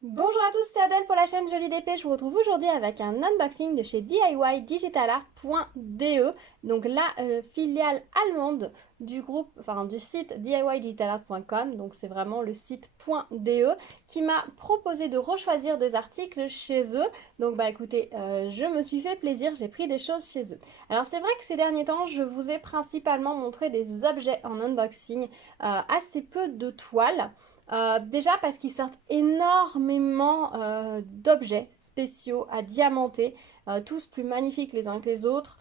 Bonjour à tous, c'est Adèle pour la chaîne Jolie d'épée. Je vous retrouve aujourd'hui avec un unboxing de chez DIYdigitalart.de, donc la filiale allemande du groupe, enfin du site DIYdigitalart.com. Donc c'est vraiment le site .de qui m'a proposé de rechoisir des articles chez eux. Donc bah écoutez, je me suis fait plaisir, j'ai pris des choses chez eux. Alors c'est vrai que ces derniers temps, je vous ai principalement montré des objets en unboxing, assez peu de toiles. Déjà parce qu'ils sortent énormément d'objets spéciaux à diamanter, tous plus magnifiques les uns que les autres,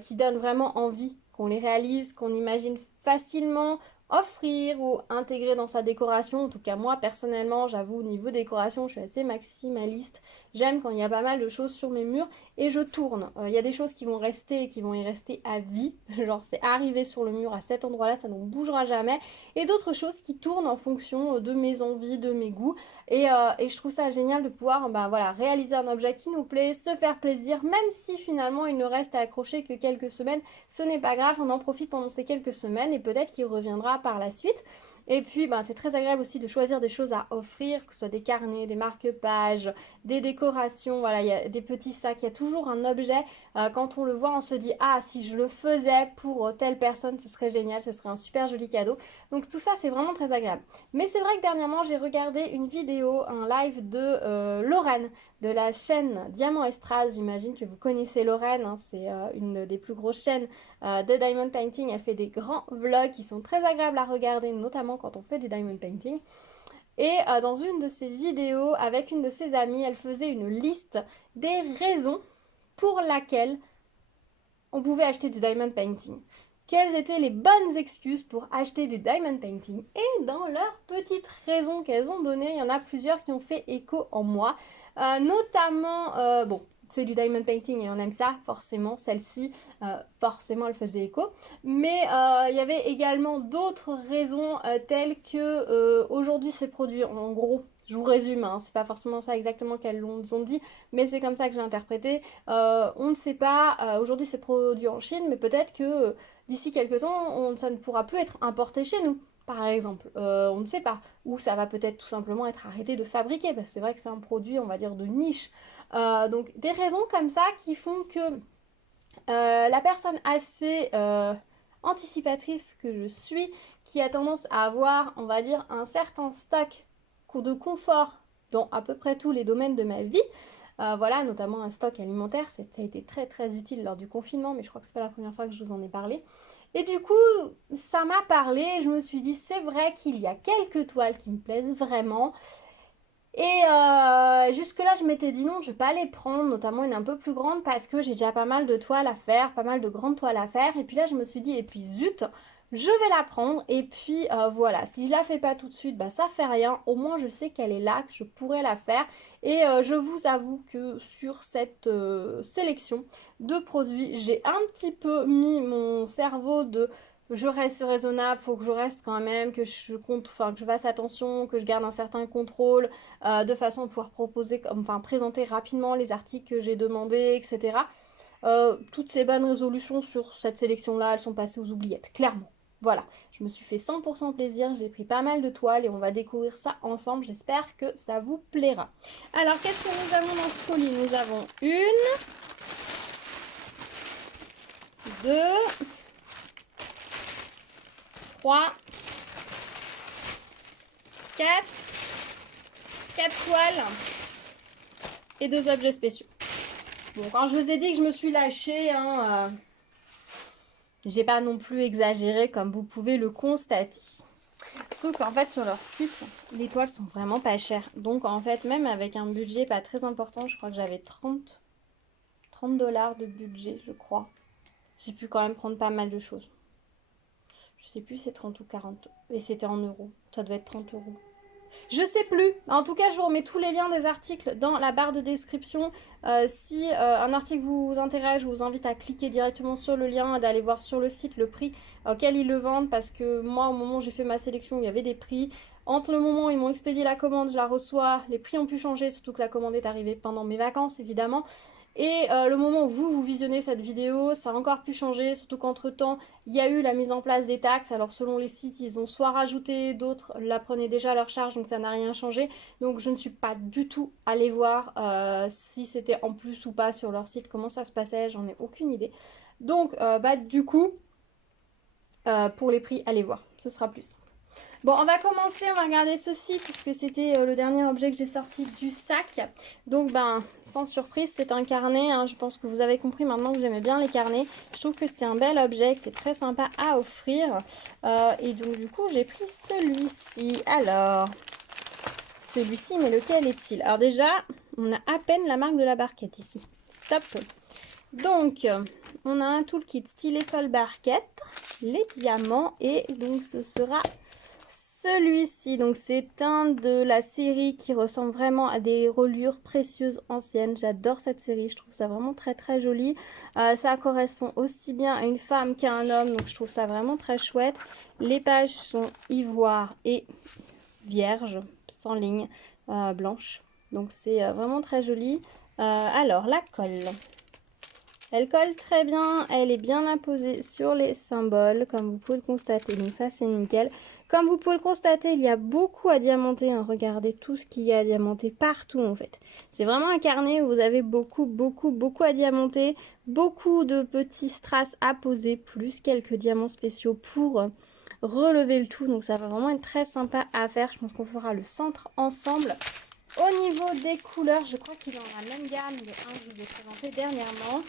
qui donnent vraiment envie qu'on les réalise, qu'on imagine facilement offrir ou intégrer dans sa décoration. En tout cas moi personnellement, j'avoue, au niveau décoration, je suis assez maximaliste. J'aime quand il y a pas mal de choses sur mes murs et je tourne. Il y a des choses qui vont rester et qui vont y rester à vie. Genre c'est arrivé sur le mur à cet endroit-là, ça ne bougera jamais, et d'autres choses qui tournent en fonction de mes envies, de mes goûts. Et je trouve ça génial de pouvoir voilà, réaliser un objet qui nous plaît, se faire plaisir, même si finalement il ne reste à accrocher que quelques semaines. Ce n'est pas grave, on en profite pendant ces quelques semaines et peut-être qu'il reviendra par la suite. Et puis, c'est très agréable aussi de choisir des choses à offrir, que ce soit des carnets, des marque-pages, des décorations. Voilà, il y a des petits sacs. Il y a toujours un objet. Quand on le voit, on se dit, ah, si je le faisais pour telle personne, ce serait génial, ce serait un super joli cadeau. Donc tout ça, c'est vraiment très agréable. Mais c'est vrai que dernièrement, j'ai regardé une vidéo, un live de Lorraine, de la chaîne Diamant Estrade. J'imagine que vous connaissez Lorraine, hein, c'est une des plus grosses chaînes de diamond painting. Elle fait des grands vlogs qui sont très agréables à regarder, notamment quand on fait du diamond painting. Et dans une de ses vidéos, avec une de ses amies, elle faisait une liste des raisons pour laquelle on pouvait acheter du diamond painting. Quelles étaient les bonnes excuses pour acheter du diamond painting? Et dans leurs petites raisons qu'elles ont données, il y en a plusieurs qui ont fait écho en moi. Notamment, bon, c'est du diamond painting et on aime ça, forcément. Celle-ci, forcément, elle faisait écho. Mais il y avait également d'autres raisons telles que aujourd'hui, ces produits, en gros, je vous résume, hein, c'est pas forcément ça exactement qu'elles nous ont dit, mais c'est comme ça que j'ai interprété. On ne sait pas, aujourd'hui c'est produit en Chine, mais peut-être que d'ici quelques temps, ça ne pourra plus être importé chez nous, par exemple. On ne sait pas. Ou ça va peut-être tout simplement être arrêté de fabriquer, parce que c'est vrai que c'est un produit, on va dire, de niche. Donc des raisons comme ça qui font que la personne assez anticipative que je suis, qui a tendance à avoir, on va dire, un certain stock de confort dans à peu près tous les domaines de ma vie. Voilà, notamment un stock alimentaire, ça a été très très utile lors du confinement, mais je crois que c'est pas la première fois que je vous en ai parlé. Et du coup, ça m'a parlé, je me suis dit, c'est vrai qu'il y a quelques toiles qui me plaisent vraiment, et jusque-là, je m'étais dit non, je vais pas les prendre, notamment une un peu plus grande parce que j'ai déjà pas mal de toiles à faire, pas mal de grandes toiles à faire. Et puis là, je me suis dit, et puis zut, je vais la prendre. Et puis voilà, si je la fais pas tout de suite, ça fait rien. Au moins, je sais qu'elle est là, que je pourrais la faire. Et je vous avoue que sur cette sélection de produits, j'ai un petit peu mis mon cerveau de je reste raisonnable, faut que je reste quand même, que je compte, enfin que je fasse attention, que je garde un certain contrôle, de façon à pouvoir proposer, enfin présenter rapidement les articles que j'ai demandés, etc. Toutes ces bonnes résolutions sur cette sélection-là, elles sont passées aux oubliettes, clairement. Voilà, je me suis fait 100% plaisir, j'ai pris pas mal de toiles et on va découvrir ça ensemble. J'espère que ça vous plaira. Alors, qu'est-ce que nous avons dans ce colis? Nous avons une, deux, trois, quatre, quatre toiles et deux objets spéciaux. Bon, quand je vous ai dit que je me suis lâchée, hein, j'ai pas non plus exagéré comme vous pouvez le constater. Sauf qu'en fait sur leur site, les toiles sont vraiment pas chères. Donc en fait même avec un budget pas très important, je crois que j'avais 30 dollars de budget je crois. J'ai pu quand même prendre pas mal de choses. Je sais plus si c'est 30 ou 40. Et c'était en euros. Ça devait être 30 euros. Je sais plus. En tout cas, je vous remets tous les liens des articles dans la barre de description. Si un article vous intéresse, je vous invite à cliquer directement sur le lien et d'aller voir sur le site le prix auquel ils le vendent. Parce que moi, au moment où j'ai fait ma sélection, il y avait des prix. Entre le moment où ils m'ont expédié la commande, je la reçois, les prix ont pu changer, surtout que la commande est arrivée pendant mes vacances, évidemment. Et le moment où vous visionnez cette vidéo, ça a encore pu changer, surtout qu'entre-temps, il y a eu la mise en place des taxes. Alors selon les sites, ils ont soit rajouté, d'autres la prenaient déjà à leur charge, donc ça n'a rien changé. Donc je ne suis pas du tout allée voir si c'était en plus ou pas sur leur site, comment ça se passait, j'en ai aucune idée. Donc du coup, pour les prix, allez voir, ce sera plus simple. Bon, on va commencer, on va regarder ceci puisque c'était le dernier objet que j'ai sorti du sac. Donc, sans surprise, c'est un carnet. Hein. Je pense que vous avez compris maintenant que j'aimais bien les carnets. Je trouve que c'est un bel objet, que c'est très sympa à offrir. Et donc, du coup, j'ai pris celui-ci. Alors, celui-ci, mais lequel est-il? Alors déjà, on a à peine la marque de la barquette ici. Stop. Donc, on a un toolkit style école barquette, les diamants et donc ce sera celui-ci. Donc c'est un de la série qui ressemble vraiment à des reliures précieuses anciennes. J'adore cette série, je trouve ça vraiment très très joli. Ça correspond aussi bien à une femme qu'à un homme, donc je trouve ça vraiment très chouette. Les pages sont ivoire et vierge, sans ligne blanche. Donc c'est vraiment très joli. Alors la colle. Elle colle très bien, elle est bien apposée sur les symboles, comme vous pouvez le constater. Donc ça, c'est nickel. Comme vous pouvez le constater, il y a beaucoup à diamanter. Hein. Regardez tout ce qu'il y a à diamanter partout, en fait. C'est vraiment un carnet où vous avez beaucoup à diamanter. Beaucoup de petits strass à poser, plus quelques diamants spéciaux pour relever le tout. Donc ça va vraiment être très sympa à faire. Je pense qu'on fera le centre ensemble. Au niveau des couleurs, je crois qu'il est dans la même gamme de un que je vous ai présenté dernièrement.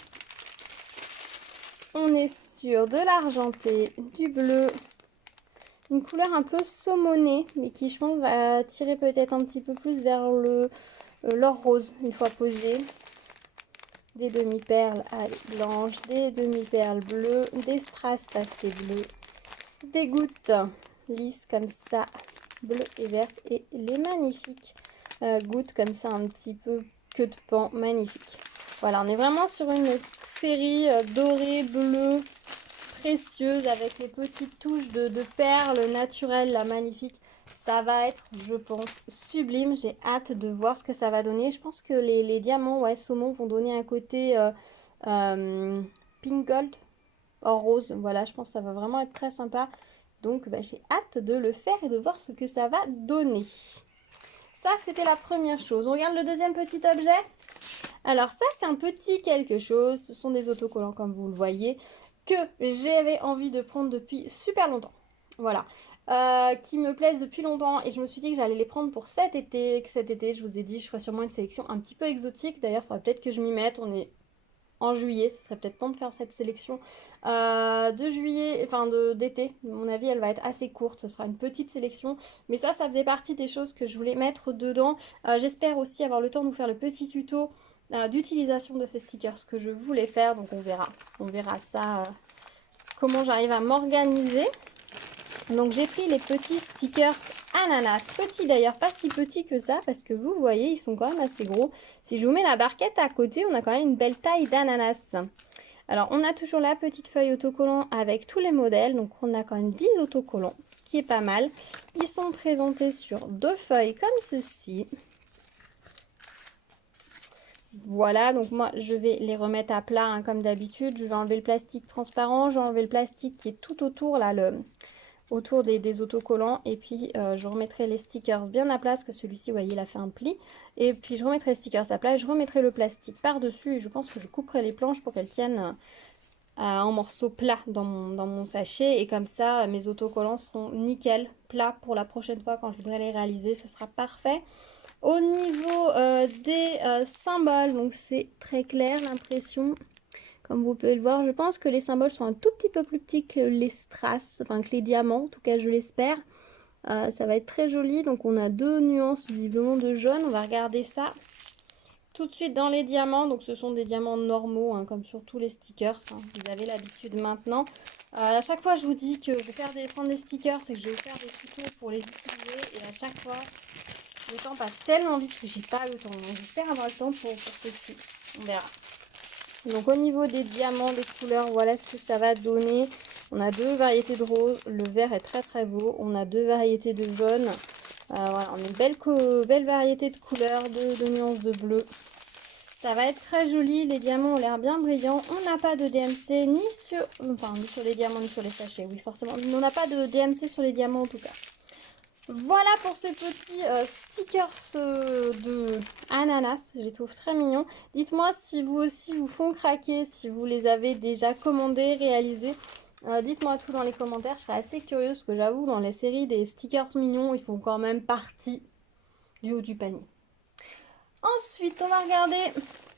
On est sur de l'argenté, du bleu, une couleur un peu saumonée, mais qui je pense va tirer peut-être un petit peu plus vers l'or rose une fois posé. Des demi-perles blanches, des demi-perles bleues, des strass pastel bleu, des gouttes lisses comme ça, bleues et vertes, et les magnifiques gouttes comme ça, un petit peu queue de pan, magnifique. Voilà, on est vraiment sur une série dorée, bleue, précieuse, avec les petites touches de perles naturelles, là, magnifique. Ça va être, je pense, sublime. J'ai hâte de voir ce que ça va donner. Je pense que les diamants, ouais, saumon, vont donner un côté pink gold, or rose. Voilà, je pense que ça va vraiment être très sympa. Donc, j'ai hâte de le faire et de voir ce que ça va donner. Ça, c'était la première chose. On regarde le deuxième petit objet. Alors ça, c'est un petit quelque chose. Ce sont des autocollants, comme vous le voyez, que j'avais envie de prendre depuis super longtemps. Voilà. Qui me plaisent depuis longtemps. Et je me suis dit que j'allais les prendre pour cet été. Que cet été, je vous ai dit, je ferai sûrement une sélection un petit peu exotique. D'ailleurs, il faudrait peut-être que je m'y mette. On est en juillet. Ce serait peut-être temps de faire cette sélection de juillet, enfin d'été. À mon avis, elle va être assez courte. Ce sera une petite sélection. Mais ça faisait partie des choses que je voulais mettre dedans. J'espère aussi avoir le temps de vous faire le petit tuto d'utilisation de ces stickers que je voulais faire. Donc on verra ça, comment j'arrive à m'organiser. Donc j'ai pris les petits stickers ananas, petits d'ailleurs, pas si petits que ça, parce que vous voyez, ils sont quand même assez gros. Si je vous mets la barquette à côté, on a quand même une belle taille d'ananas. Alors on a toujours la petite feuille autocollant avec tous les modèles, donc on a quand même 10 autocollants, ce qui est pas mal. Ils sont présentés sur deux feuilles comme ceci. Voilà, donc moi je vais les remettre à plat hein, comme d'habitude. Je vais enlever le plastique transparent, je vais enlever le plastique qui est tout autour là, autour des autocollants. Et puis je remettrai les stickers bien à plat, parce que celui-ci, vous voyez, il a fait un pli. Et puis je remettrai les stickers à plat, je remettrai le plastique par-dessus. Et je pense que je couperai les planches pour qu'elles tiennent en morceaux plats dans mon sachet. Et comme ça, mes autocollants seront nickel, plats pour la prochaine fois quand je voudrais les réaliser. Ce sera parfait. Au niveau des symboles, donc c'est très clair l'impression. Comme vous pouvez le voir, je pense que les symboles sont un tout petit peu plus petits que les strass, enfin que les diamants, en tout cas je l'espère. Ça va être très joli, donc on a deux nuances visiblement de jaune, on va regarder ça. Tout de suite dans les diamants, donc ce sont des diamants normaux, hein, comme sur tous les stickers, hein, vous avez l'habitude maintenant. À chaque fois je vous dis que je vais prendre des stickers et que je vais vous faire des tutos pour les utiliser, et à chaque fois le temps passe tellement vite que j'ai pas le temps, donc j'espère avoir le temps pour ceci, on verra. Donc au niveau des diamants, des couleurs, voilà ce que ça va donner. On a deux variétés de rose, le vert est très très beau. On a deux variétés de jaune. Voilà, on a une belle variété de couleurs, de nuances de bleu. Ça va être très joli, les diamants ont l'air bien brillants. On n'a pas de DMC ni sur... Enfin, ni sur les diamants ni sur les sachets, oui forcément. Mais on n'a pas de DMC sur les diamants en tout cas. Voilà pour ces petits stickers de ananas, je les trouve très mignons. Dites-moi si vous aussi vous font craquer, si vous les avez déjà commandés, réalisés. Dites-moi tout dans les commentaires, je serais assez curieuse parce que j'avoue dans les séries des stickers mignons, ils font quand même partie du haut du panier. Ensuite, on va regarder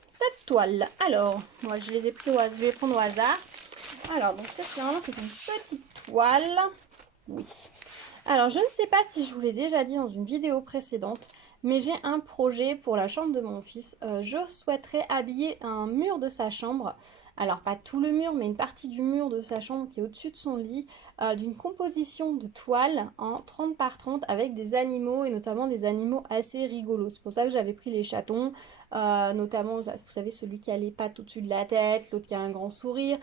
cette toile. Alors, moi je les ai pris je vais les prendre au hasard. Alors, donc ça c'est vraiment une petite toile. Oui. Alors, je ne sais pas si je vous l'ai déjà dit dans une vidéo précédente, mais j'ai un projet pour la chambre de mon fils. Je souhaiterais habiller un mur de sa chambre. Alors, pas tout le mur, mais une partie du mur de sa chambre qui est au-dessus de son lit, d'une composition de toile en 30 par 30 avec des animaux et notamment des animaux assez rigolos. C'est pour ça que j'avais pris les chatons, notamment, vous savez, celui qui a les pattes au-dessus de la tête, l'autre qui a un grand sourire.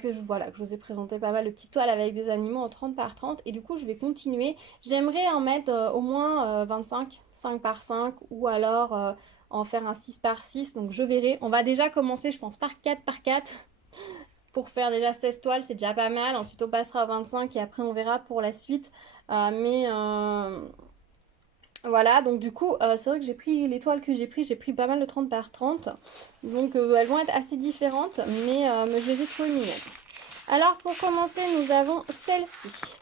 Que je vous ai présenté pas mal de petites toiles avec des animaux en 30 par 30 et du coup je vais continuer. J'aimerais en mettre au moins 25, 5 par 5 ou alors en faire un 6 par 6, donc je verrai. On va déjà commencer je pense par 4 par 4 pour faire déjà 16 toiles, c'est déjà pas mal. Ensuite on passera à 25 et après on verra pour la suite. Voilà, donc du coup, c'est vrai que j'ai pris les toiles que j'ai pris pas mal de 30 par 30. Donc elles vont être assez différentes, mais je les ai trouvées mignonnes. Alors pour commencer, nous avons celle-ci.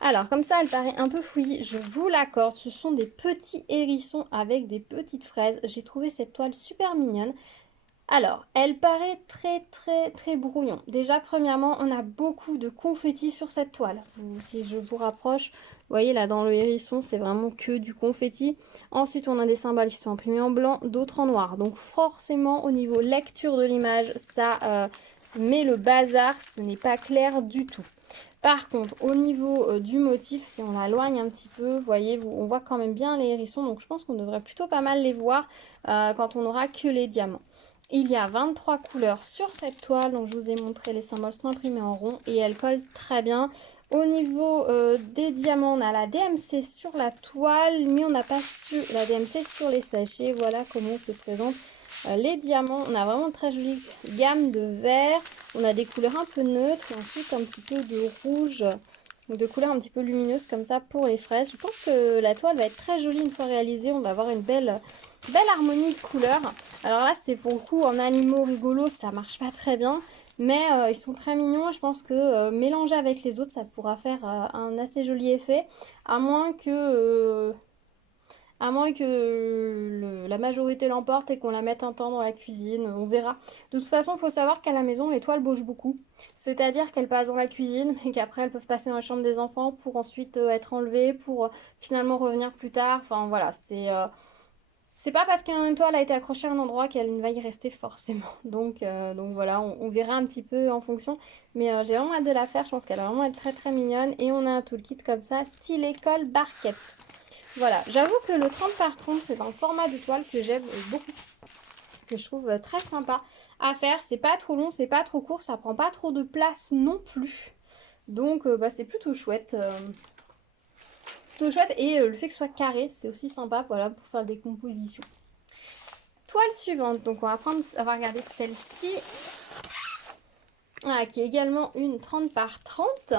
Alors comme ça, elle paraît un peu fouillie, je vous l'accorde. Ce sont des petits hérissons avec des petites fraises. J'ai trouvé cette toile super mignonne. Alors, elle paraît très brouillon. Déjà, premièrement, on a beaucoup de confettis sur cette toile. Si je vous rapproche, vous voyez là dans le hérisson, c'est vraiment que du confetti. Ensuite, on a des symboles qui sont imprimés en blanc, d'autres en noir. Donc forcément, au niveau lecture de l'image, ça met le bazar, ce n'est pas clair du tout. Par contre, au niveau du motif, si on l'éloigne un petit peu, vous voyez, on voit quand même bien les hérissons. Donc je pense qu'on devrait plutôt pas mal les voir quand on n'aura que les diamants. Il y a 23 couleurs sur cette toile, donc je vous ai montré, les symboles sont imprimés en rond et elles collent très bien. Au niveau des diamants, on a la DMC sur la toile, mais on n'a pas su la DMC sur les sachets. Voilà comment se présentent les diamants. On a vraiment une très jolie gamme de vert, on a des couleurs un peu neutres et ensuite un petit peu de rouge, de couleurs un petit peu lumineuses comme ça pour les fraises. Je pense que la toile va être très jolie une fois réalisée, on va avoir une belle harmonie de couleurs. Alors là, c'est pour le coup en animaux rigolos, ça marche pas très bien. Mais ils sont très mignons. Je pense que mélanger avec les autres, ça pourra faire un assez joli effet. À moins que, la majorité l'emporte et qu'on la mette un temps dans la cuisine. On verra. De toute façon, il faut savoir qu'à la maison, les toiles bougent beaucoup. C'est-à-dire qu'elles passent dans la cuisine et qu'après, elles peuvent passer dans la chambre des enfants pour ensuite être enlevées, pour finalement revenir plus tard. Enfin voilà, c'est pas parce qu'une toile a été accrochée à un endroit qu'elle va y rester forcément. Donc voilà, on verra un petit peu en fonction. Mais j'ai vraiment hâte de la faire, je pense qu'elle va vraiment être très mignonne. Et on a un toolkit comme ça, style école barquette. Voilà, j'avoue que le 30 par 30, c'est un format de toile que j'aime beaucoup. Que je trouve très sympa à faire. C'est pas trop long, c'est pas trop court, ça prend pas trop de place non plus. Donc c'est plutôt chouette. Et le fait que ce soit carré, c'est aussi sympa, voilà, pour faire des compositions. Toile suivante, donc on va regarder celle-ci, qui est également une 30 par 30,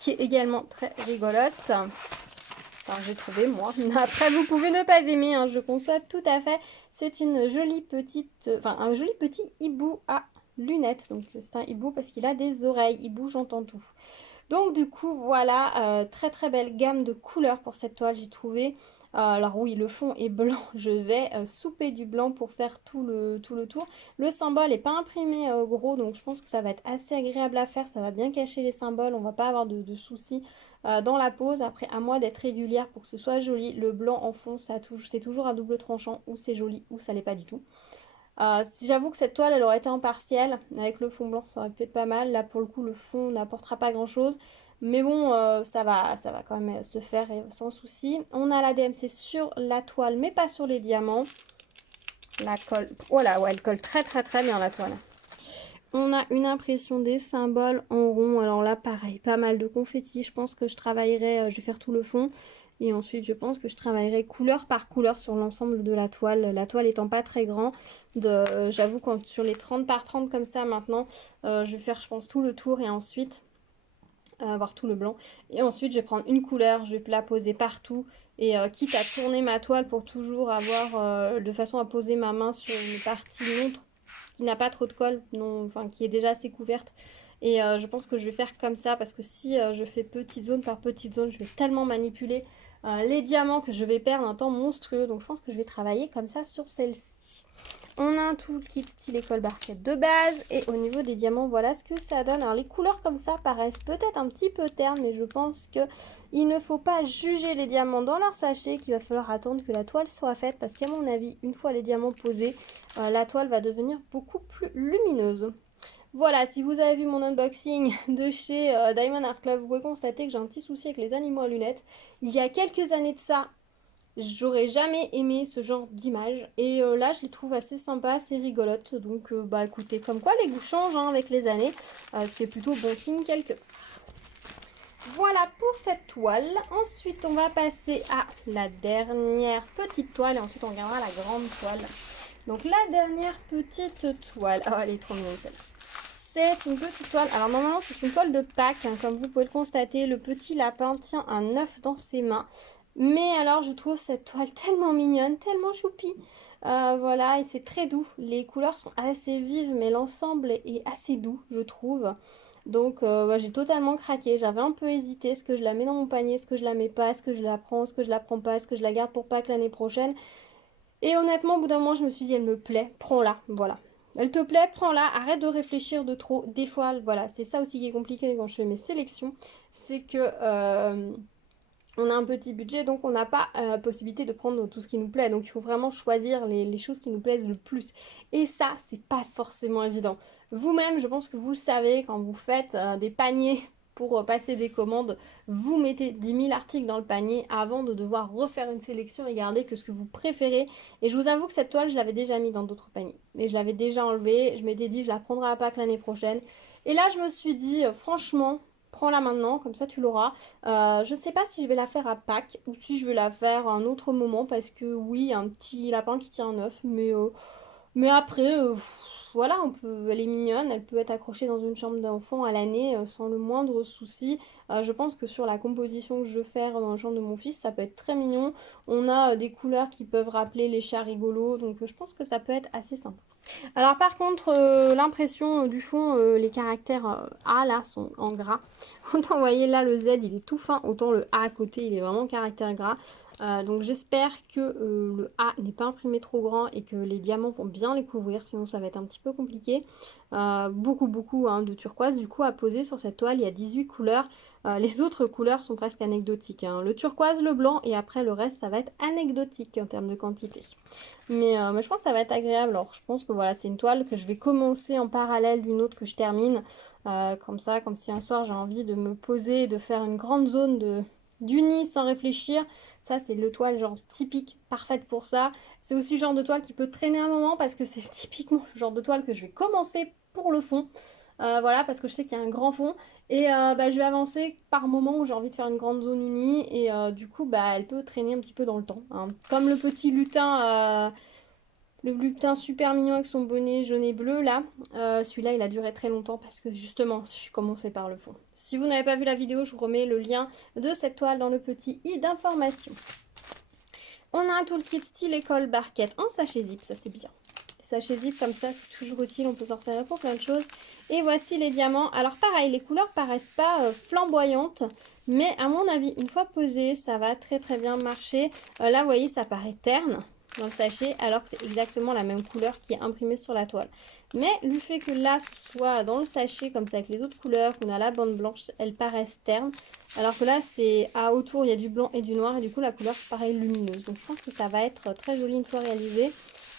qui est également très rigolote. Enfin, j'ai trouvé moi. Après, vous pouvez ne pas aimer, hein, je conçois tout à fait. C'est une jolie petite, un joli petit hibou à lunettes. Donc c'est un hibou parce qu'il a des oreilles. Hibou, j'entends tout. Donc du coup voilà, très belle gamme de couleurs pour cette toile j'ai trouvé. Alors oui, le fond est blanc, je vais souper du blanc pour faire tout le tour. Le symbole n'est pas imprimé gros, donc je pense que ça va être assez agréable à faire, ça va bien cacher les symboles, on va pas avoir de soucis dans la pose. Après, à moi d'être régulière pour que ce soit joli. Le blanc en fond, c'est toujours à double tranchant, ou c'est joli ou ça l'est pas du tout. J'avoue que cette toile elle aurait été en partiel avec le fond blanc, ça aurait pu être pas mal. Là pour le coup le fond n'apportera pas grand chose, mais bon ça va quand même se faire sans souci. On a la DMC sur la toile mais pas sur les diamants. La colle, voilà, ouais, elle colle très bien la toile. On a une impression des symboles en rond. Alors là pareil, pas mal de confettis. Je pense que je travaillerai, je vais faire tout le fond. Et ensuite, je pense que je travaillerai couleur par couleur sur l'ensemble de la toile étant pas très grand. J'avoue, quand sur les 30 par 30 comme ça maintenant, je vais faire, je pense, tout le tour et ensuite avoir tout le blanc. Et ensuite, je vais prendre une couleur, je vais la poser partout. Et quitte à tourner ma toile pour toujours avoir de façon à poser ma main sur une partie neutre qui n'a pas trop de colle, non, enfin qui est déjà assez couverte. Et je pense que je vais faire comme ça parce que si je fais petite zone par petite zone, je vais tellement manipuler les diamants que je vais perdre un temps monstrueux. Donc je pense que je vais travailler comme ça sur celle-ci. On a un toolkit style école barquette de base et au niveau des diamants, voilà ce que ça donne. Alors les couleurs comme ça paraissent peut-être un petit peu ternes, mais je pense que il ne faut pas juger les diamants dans leur sachet, qu'il va falloir attendre que la toile soit faite parce qu'à mon avis, une fois les diamants posés, la toile va devenir beaucoup plus lumineuse. Voilà, si vous avez vu mon unboxing de chez Diamond Art Club, vous pouvez constater que j'ai un petit souci avec les animaux à lunettes. Il y a quelques années de ça, j'aurais jamais aimé ce genre d'image et là je les trouve assez sympas, assez rigolotes. Donc bah écoutez, comme quoi les goûts changent hein, avec les années, ce qui est plutôt bon signe quelque part. Voilà pour cette toile. Ensuite on va passer à la dernière petite toile et ensuite on regardera la grande toile. Donc la dernière petite toile, oh elle est trop mignonne celle-là. C'est une petite toile, alors normalement c'est une toile de Pâques, hein, comme vous pouvez le constater, le petit lapin tient un œuf dans ses mains. Mais alors je trouve cette toile tellement mignonne, tellement choupie. Voilà, et c'est très doux. Les couleurs sont assez vives, mais l'ensemble est assez doux, je trouve. Donc bah, j'ai totalement craqué. J'avais un peu hésité. Est-ce que je la mets dans mon panier? Est-ce que je la mets pas? Est-ce que je la prends? Est-ce que je la prends pas? Est-ce que je la garde pour Pâques l'année prochaine? Et honnêtement, au bout d'un moment, je me suis dit, elle me plaît. Prends-la, voilà. Elle te plaît, prends-la. Arrête de réfléchir de trop. Des fois, voilà, c'est ça aussi qui est compliqué quand je fais mes sélections. C'est que on a un petit budget, donc on n'a pas la possibilité de prendre tout ce qui nous plaît. Donc il faut vraiment choisir les choses qui nous plaisent le plus. Et ça, c'est pas forcément évident. Vous-même, je pense que vous le savez, quand vous faites des paniers pour passer des commandes, vous mettez 10 000 articles dans le panier avant de devoir refaire une sélection et garder que ce que vous préférez. Et je vous avoue que cette toile, je l'avais déjà mis dans d'autres paniers. Et je l'avais déjà enlevée. Je m'étais dit, je la prendrai à Pâques l'année prochaine. Et là, je me suis dit, franchement, prends-la maintenant, comme ça tu l'auras. Je ne sais pas si je vais la faire à Pâques ou si je vais la faire à un autre moment parce que oui, un petit lapin qui tient un œuf, mais après, voilà, elle est mignonne, elle peut être accrochée dans une chambre d'enfant à l'année sans le moindre souci. Je pense que sur la composition que je veux faire dans la chambre de mon fils, ça peut être très mignon. On a des couleurs qui peuvent rappeler les chats rigolos, donc je pense que ça peut être assez sympa. Alors par contre, l'impression du fond, les caractères A là sont en gras. Autant vous voyez là le Z il est tout fin, autant le A à côté il est vraiment caractère gras. Donc j'espère que le A n'est pas imprimé trop grand et que les diamants vont bien les couvrir, sinon ça va être un petit peu compliqué. Beaucoup hein, de turquoise du coup à poser sur cette toile, il y a 18 couleurs. Les autres couleurs sont presque anecdotiques, hein. Le turquoise, le blanc et après le reste ça va être anecdotique en termes de quantité. Mais je pense que ça va être agréable. Alors je pense que voilà, c'est une toile que je vais commencer en parallèle d'une autre que je termine. Comme ça, comme si un soir j'ai envie de me poser, de faire une grande zone d'uni sans réfléchir. Ça c'est le toile genre typique, parfaite pour ça. C'est aussi le genre de toile qui peut traîner un moment parce que c'est typiquement le genre de toile que je vais commencer pour le fond. Voilà, parce que je sais qu'il y a un grand fond. Et bah, je vais avancer par moment où j'ai envie de faire une grande zone unie. Et du coup, bah, elle peut traîner un petit peu dans le temps, hein. Comme le petit lutin, le lutin super mignon avec son bonnet jaune et bleu là. Celui-là, il a duré très longtemps parce que justement, je suis commencé par le fond. Si vous n'avez pas vu la vidéo, je vous remets le lien de cette toile dans le petit i d'information. On a un toolkit style école barquette en sachet zip, ça c'est bien. Sachet zip comme ça c'est toujours utile, on peut s'en servir pour plein de choses. Et voici les diamants. Alors pareil, les couleurs paraissent pas flamboyantes, mais à mon avis une fois posées ça va très bien marcher. Là vous voyez ça paraît terne dans le sachet alors que c'est exactement la même couleur qui est imprimée sur la toile. Mais le fait que là ce soit dans le sachet comme ça avec les autres couleurs, qu'on a la bande blanche, elles paraissent ternes. Alors que là c'est autour il y a du blanc et du noir et du coup la couleur paraît lumineuse. Donc je pense que ça va être très joli une fois réalisé.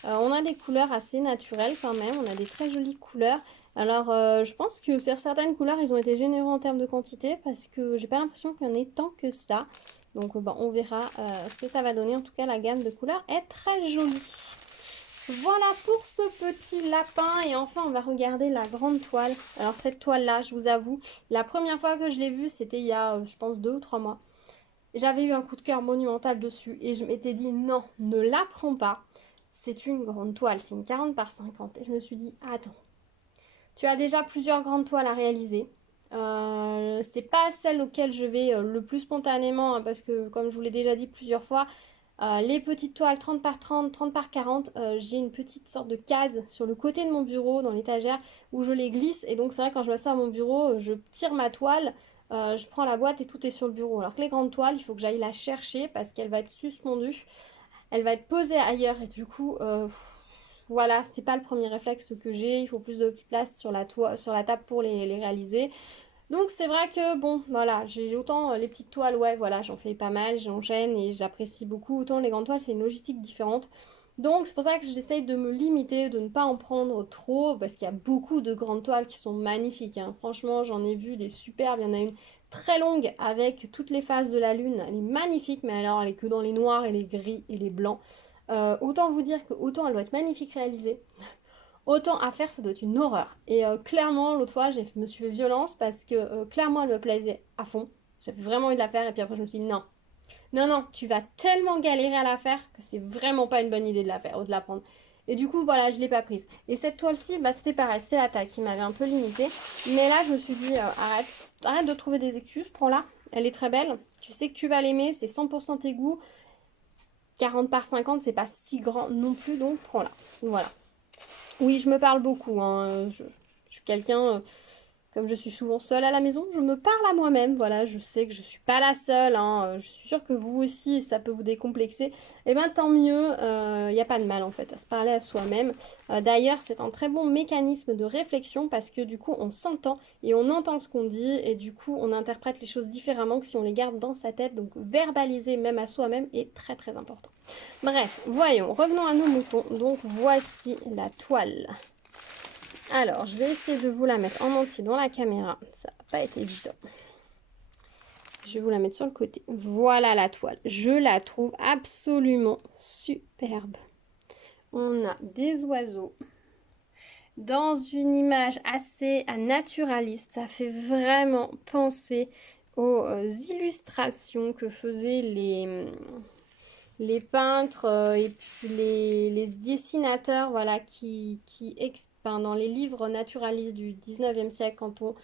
On a des couleurs assez naturelles quand même, on a des très jolies couleurs. Alors je pense que sur certaines couleurs ils ont été généreux en termes de quantité parce que j'ai pas l'impression qu'il y en ait tant que ça. Donc bah, on verra ce que ça va donner. En tout cas la gamme de couleurs est très jolie. Voilà pour ce petit lapin et enfin on va regarder la grande toile. Alors cette toile là je vous avoue, la première fois que je l'ai vue c'était il y a je pense 2 ou 3 mois. J'avais eu un coup de cœur monumental dessus et je m'étais dit non, ne la prends pas. C'est une grande toile, c'est une 40 par 50. Et je me suis dit, attends, tu as déjà plusieurs grandes toiles à réaliser. C'est pas celle auquel je vais le plus spontanément, hein, parce que comme je vous l'ai déjà dit plusieurs fois, les petites toiles 30 par 30, 30 par 40, j'ai une petite sorte de case sur le côté de mon bureau, dans l'étagère, où je les glisse. Et donc c'est vrai quand je vois ça à mon bureau, je tire ma toile, je prends la boîte et tout est sur le bureau. Alors que les grandes toiles, il faut que j'aille la chercher parce qu'elle va être suspendue, elle va être posée ailleurs et du coup, voilà, c'est pas le premier réflexe que j'ai. Il faut plus de place sur sur la table pour les réaliser. Donc c'est vrai que bon, voilà, j'ai autant les petites toiles, ouais, voilà, j'en fais pas mal, j'enchaîne et j'apprécie beaucoup. Autant les grandes toiles, c'est une logistique différente. Donc c'est pour ça que j'essaye de me limiter, de ne pas en prendre trop, parce qu'il y a beaucoup de grandes toiles qui sont magnifiques, hein. Franchement, j'en ai vu des superbes. Il y en a une très longue avec toutes les phases de la lune. Elle est magnifique, mais alors elle est que dans les noirs et les gris et les blancs. Autant vous dire que autant elle doit être magnifique réalisée, autant à faire, ça doit être une horreur. Et clairement, l'autre fois, je me suis fait violence parce que clairement, elle me plaisait à fond. J'avais vraiment envie de la faire. Et puis après, je me suis dit non. Non, non, tu vas tellement galérer à la faire que c'est vraiment pas une bonne idée de la faire ou de la prendre. Et du coup, voilà, je l'ai pas prise. Et cette toile-ci, bah, c'était pareil. C'était la taille qui m'avait un peu limitée. Mais là, je me suis dit, arrête de trouver des excuses. Prends-la. Elle est très belle. Tu sais que tu vas l'aimer. C'est 100% tes goûts. 40 par 50, c'est pas si grand non plus. Donc, prends-la. Voilà. Oui, je me parle beaucoup, hein. Je suis quelqu'un, comme je suis souvent seule à la maison, je me parle à moi-même. Voilà, je sais que je suis pas la seule, hein. Je suis sûre que vous aussi, ça peut vous décomplexer. Et bien, tant mieux, il n'y a pas de mal en fait à se parler à soi-même. D'ailleurs, c'est un très bon mécanisme de réflexion parce que du coup, on s'entend et on entend ce qu'on dit et du coup, on interprète les choses différemment que si on les garde dans sa tête. Donc, verbaliser même à soi-même est très très important. Bref, voyons, revenons à nos moutons. Donc voici la toile. Alors, je vais essayer de vous la mettre en entier dans la caméra. Ça n'a pas été évident. Je vais vous la mettre sur le côté. Voilà la toile. Je la trouve absolument superbe. On a des oiseaux dans une image assez naturaliste. Ça fait vraiment penser aux illustrations que faisaient les peintres et puis les dessinateurs, voilà, dans les livres naturalistes du 19e siècle, quand on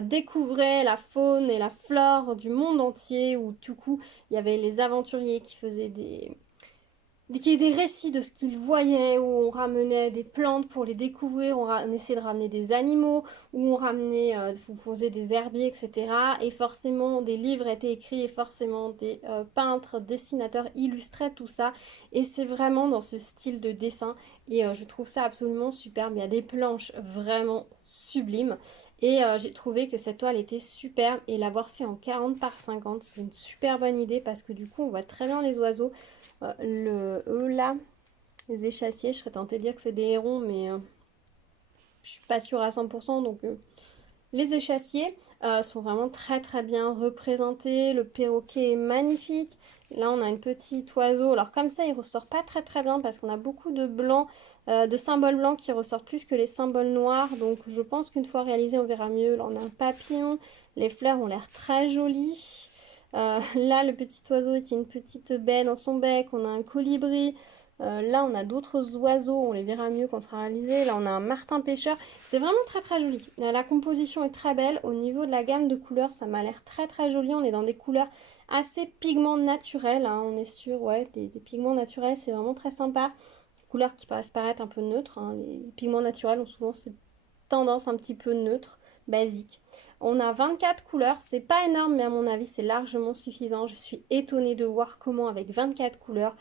découvrait la faune et la flore du monde entier, où du coup, il y avait les aventuriers qui faisaient des récits de ce qu'ils voyaient, où on ramenait des plantes pour les découvrir, on essayait de ramener des animaux, où on ramenait, on faisait des herbiers, etc. Et forcément, des livres étaient écrits et forcément des peintres, dessinateurs illustraient tout ça. Et c'est vraiment dans ce style de dessin. Et je trouve ça absolument superbe. Il y a des planches vraiment sublimes. Et j'ai trouvé que cette toile était superbe. Et l'avoir fait en 40 par 50, c'est une super bonne idée parce que du coup, on voit très bien les oiseaux. Eux là, les échassiers, je serais tentée de dire que c'est des hérons, mais je suis pas sûre à 100%. Donc les échassiers sont vraiment très très bien représentés. Le perroquet est magnifique. Là, on a un petit oiseau. Alors comme ça, il ressort pas très très bien parce qu'on a beaucoup de blancs, de symboles blancs qui ressortent plus que les symboles noirs. Donc je pense qu'une fois réalisé, on verra mieux. Là, on a un papillon. Les fleurs ont l'air très jolies. Là, le petit oiseau est une petite baie dans son bec. On a un colibri. Là, on a d'autres oiseaux. On les verra mieux quand on sera réalisé. Là, on a un martin pêcheur. C'est vraiment très très joli. La composition est très belle. Au niveau de la gamme de couleurs, ça m'a l'air très très joli. On est dans des couleurs assez pigments naturels, hein. On est sur ouais, des pigments naturels. C'est vraiment très sympa. Des couleurs qui paraître un peu neutres, hein. Les pigments naturels ont souvent cette tendance un petit peu neutre, basique. On a 24 couleurs, c'est pas énorme, mais à mon avis, c'est largement suffisant. Je suis étonnée de voir comment, avec 24 couleurs,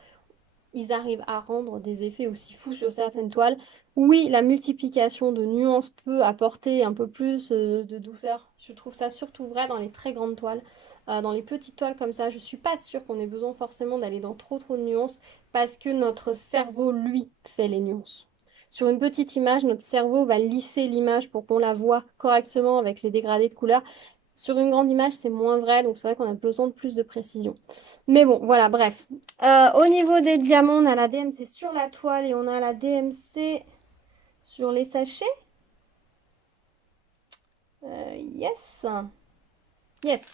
ils arrivent à rendre des effets aussi fous sur certaines toiles. Oui, la multiplication de nuances peut apporter un peu plus de douceur. Je trouve ça surtout vrai dans les très grandes toiles. Dans les petites toiles comme ça, je suis pas sûre qu'on ait besoin forcément d'aller dans trop de nuances parce que notre cerveau, lui, fait les nuances. Sur une petite image, notre cerveau va lisser l'image pour qu'on la voit correctement avec les dégradés de couleurs. Sur une grande image, c'est moins vrai, donc c'est vrai qu'on a besoin de plus de précision. Mais bon, voilà, bref. Au niveau des diamants, on a la DMC sur la toile et on a la DMC sur les sachets. Yes. Yes.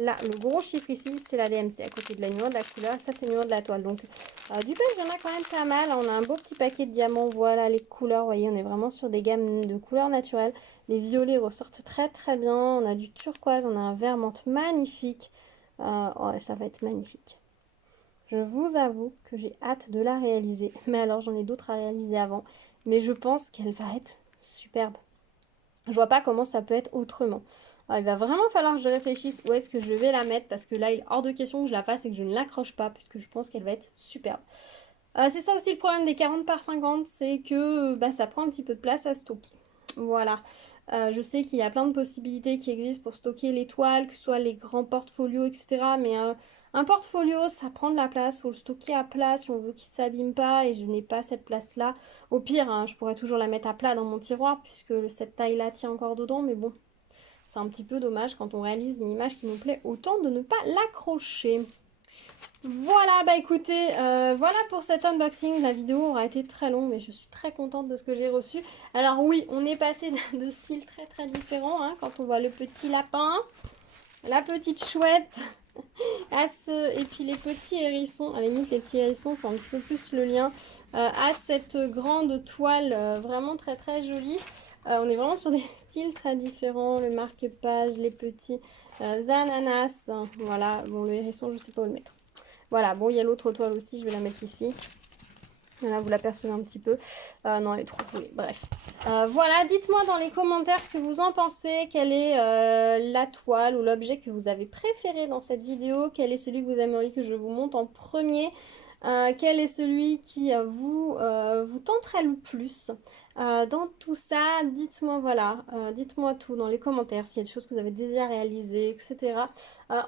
Là, le gros chiffre ici, c'est la DMC à côté de la numéro de la couleur. Ça, c'est le numéro de la toile. Donc, du beige, il y en a quand même pas mal. On a un beau petit paquet de diamants. Voilà les couleurs. Vous voyez, on est vraiment sur des gammes de couleurs naturelles. Les violets ressortent très très bien. On a du turquoise. On a un vert menthe magnifique. Oh, ça va être magnifique. Je vous avoue que j'ai hâte de la réaliser. Mais alors, j'en ai d'autres à réaliser avant. Mais je pense qu'elle va être superbe. Je vois pas comment ça peut être autrement. Alors, il va vraiment falloir que je réfléchisse où est-ce que je vais la mettre parce que là, il est hors de question que je la fasse et que je ne l'accroche pas parce que je pense qu'elle va être superbe. C'est ça aussi le problème des 40 par 50, c'est que ça prend un petit peu de place à stocker. Voilà. Je sais qu'il y a plein de possibilités qui existent pour stocker les toiles, que ce soit les grands portfolios, etc. Mais un portfolio, ça prend de la place, il faut le stocker à plat si on veut qu'il ne s'abîme pas et je n'ai pas cette place-là. Au pire, hein, je pourrais toujours la mettre à plat dans mon tiroir puisque cette taille-là tient encore dedans, mais bon, c'est un petit peu dommage quand on réalise une image qui nous plaît autant de ne pas l'accrocher. Voilà, bah écoutez, voilà pour cet unboxing. La vidéo aura été très longue, mais je suis très contente de ce que j'ai reçu. Alors oui, on est passé de styles très très différents, hein, quand on voit le petit lapin, la petite chouette, et puis les petits hérissons. À la limite, les petits hérissons font un petit peu plus le lien à cette grande toile vraiment très très jolie. On est vraiment sur des styles très différents, le marque-page, les petits ananas. Voilà, bon, le hérisson, je sais pas où le mettre. Voilà, bon, il y a l'autre toile aussi, je vais la mettre ici. Là, vous l'apercevez un petit peu. Non, elle est trop coulée. Bref. Voilà, dites-moi dans les commentaires ce que vous en pensez. Quelle est la toile ou l'objet que vous avez préféré dans cette vidéo? Quel est celui que vous aimeriez que je vous montre en premier? Quel est celui qui vous tenterait le plus? Dans tout ça, dites-moi, voilà, dites-moi tout dans les commentaires s'il y a des choses que vous avez déjà réalisées, etc.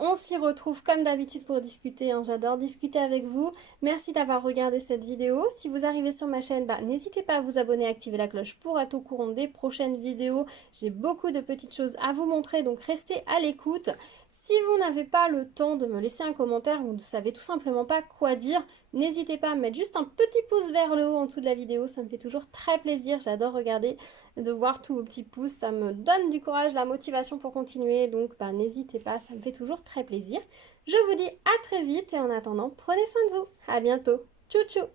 On s'y retrouve comme d'habitude pour discuter, hein. J'adore discuter avec vous. Merci d'avoir regardé cette vidéo. Si vous arrivez sur ma chaîne, n'hésitez pas à vous abonner et activer la cloche pour être au courant des prochaines vidéos. J'ai beaucoup de petites choses à vous montrer, donc restez à l'écoute. Si vous n'avez pas le temps de me laisser un commentaire ou vous ne savez tout simplement pas quoi dire, n'hésitez pas à me mettre juste un petit pouce vers le haut en dessous de la vidéo, ça me fait toujours très plaisir, j'adore regarder, de voir tous vos petits pouces, ça me donne du courage, de la motivation pour continuer, donc n'hésitez pas, ça me fait toujours très plaisir. Je vous dis à très vite et en attendant, prenez soin de vous, à bientôt, tchou tchou.